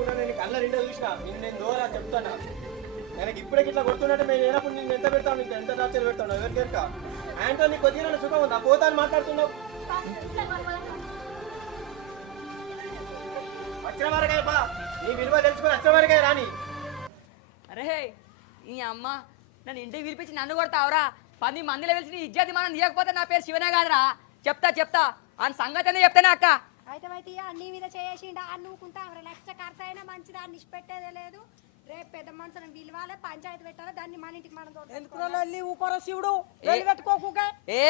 చేసుకుంటా నేను కళ్ళ నిండా చూసిన నేను దూరా చెప్తానా నేను ఇప్పుడే ఇట్లా కొడుతున్నట్టు మేము ఏనప్పుడు నేను ఎంత పెడతాను నీకు ఎంత టార్చర్ పెడతాను ఎవరికెరక ఆయనతో నీకు కొద్దిగా సుఖం ఉందా పోతాను మాట్లాడుతున్నావు వచ్చిన వరకాయ బా నీ విలువ తెలుసుకొని వచ్చిన వరకాయ రాని అరే ఈ అమ్మ నన్ను ఇంటికి పిలిపించి నన్ను కొడతావురా 10 మందిలో పిలిచి నీ ఇజ్జతి మనం తీయకపోతే నా పేరు శివనే కాదురా చెప్తా అని సంగతి అనే చెప్తానే అక్క అయితే అన్ని మీద చేసిండా నువ్వుకుంటా 1,00,000 ఖర్చు అయినా మంచిది అన్ని ఇష్టపెట్టేదే లేదు రేపు పెద్ద మనుషులను పిలవాలి పంచాయతీ పెట్టాలి దాన్ని మన ఇంటికి మనం ఎందుకు ఊకోరా శివుడు పెట్టుకోకు ఏ